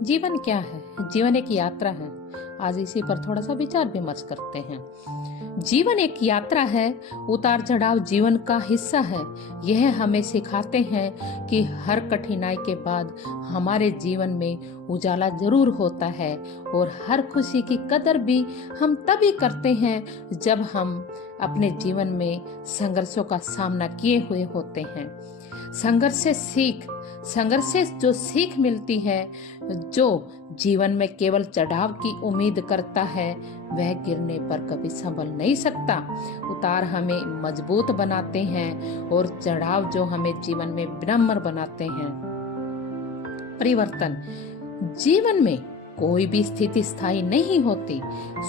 जीवन क्या है? जीवन एक यात्रा है। आज इसी पर थोड़ा सा विचार विमर्श करते हैं। जीवन एक यात्रा है, उतार चढ़ाव जीवन का हिस्सा है। यह हमें सिखाते हैं कि हर कठिनाई के बाद हमारे जीवन में उजाला जरूर होता है और हर खुशी की कदर भी हम तभी करते हैं जब हम अपने जीवन में संघर्षों का सामना किए हुए होते हैं। संघर्ष से जो सीख मिलती है, जो जीवन में केवल चढ़ाव की उम्मीद करता है वह गिरने पर कभी संभल नहीं सकता। उतार हमें मजबूत बनाते हैं और चढ़ाव जो हमें जीवन में विनम्र बनाते हैं। परिवर्तन, जीवन में कोई भी स्थिति स्थायी नहीं होती।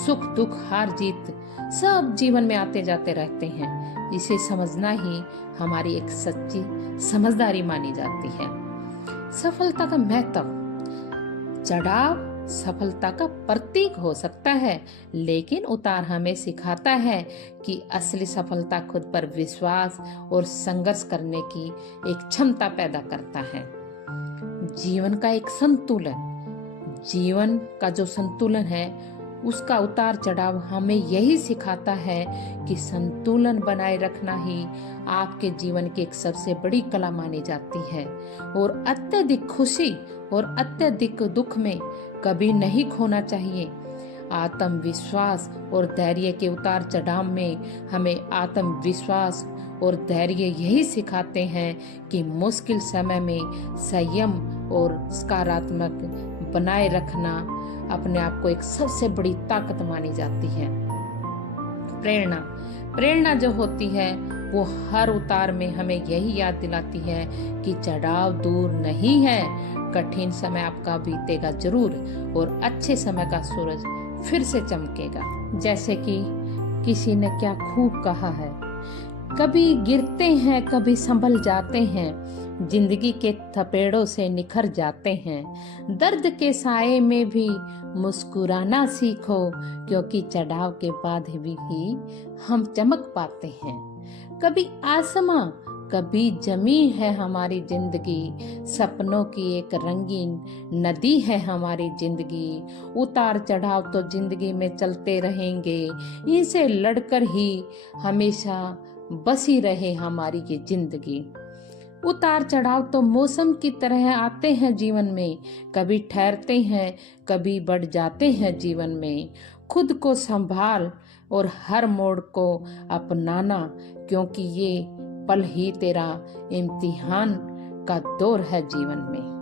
सुख दुख हार जीत सब जीवन में आते जाते रहते हैं। इसे समझना ही हमारी एक सच्ची समझदारी मानी जाती है। सफलता का महत्व, चढ़ाव सफलता का प्रतीक हो सकता है, लेकिन उतार हमें सिखाता है कि असली सफलता खुद पर विश्वास और संघर्ष करने की एक क्षमता पैदा करता है। जीवन का एक संतुलन, जीवन का जो संतुलन है उसका उतार चढ़ाव हमें यही सिखाता है कि संतुलन बनाए रखना ही आपके जीवन की एक सबसे बड़ी कला मानी जाती है। और अत्यधिक खुशी और अत्यधिक दुख में कभी नहीं खोना चाहिए। आत्मविश्वास और धैर्य के उतार चढ़ाव में हमें आत्मविश्वास और धैर्य यही सिखाते हैं कि मुश्किल समय में संयम और सकारात्मक बनाए रखना अपने आप को एक सबसे बड़ी ताकत मानी जाती है। प्रेरणा जो होती है वो हर उतार में हमें यही याद दिलाती है कि चढ़ाव दूर नहीं है। कठिन समय आपका बीतेगा जरूर और अच्छे समय का सूरज फिर से चमकेगा। जैसे कि किसी ने क्या खूब कहा है, कभी गिरते हैं कभी संभल जाते हैं, जिंदगी के थपेड़ों से निखर जाते हैं। दर्द के साए में भी मुस्कुराना सीखो, क्योंकि चढ़ाव के बाद भी हम चमक पाते हैं। कभी आसमां कभी जमीन है हमारी जिंदगी, सपनों की एक रंगीन नदी है हमारी जिंदगी। उतार चढ़ाव तो जिंदगी में चलते रहेंगे, इनसे लड़कर ही हमेशा बसी रहे हमारी ये जिंदगी। उतार चढ़ाव तो मौसम की तरह आते हैं जीवन में, कभी ठहरते हैं कभी बढ़ जाते हैं जीवन में। खुद को संभाल और हर मोड़ को अपनाना, क्योंकि ये पल ही तेरा इम्तिहान का दौर है जीवन में।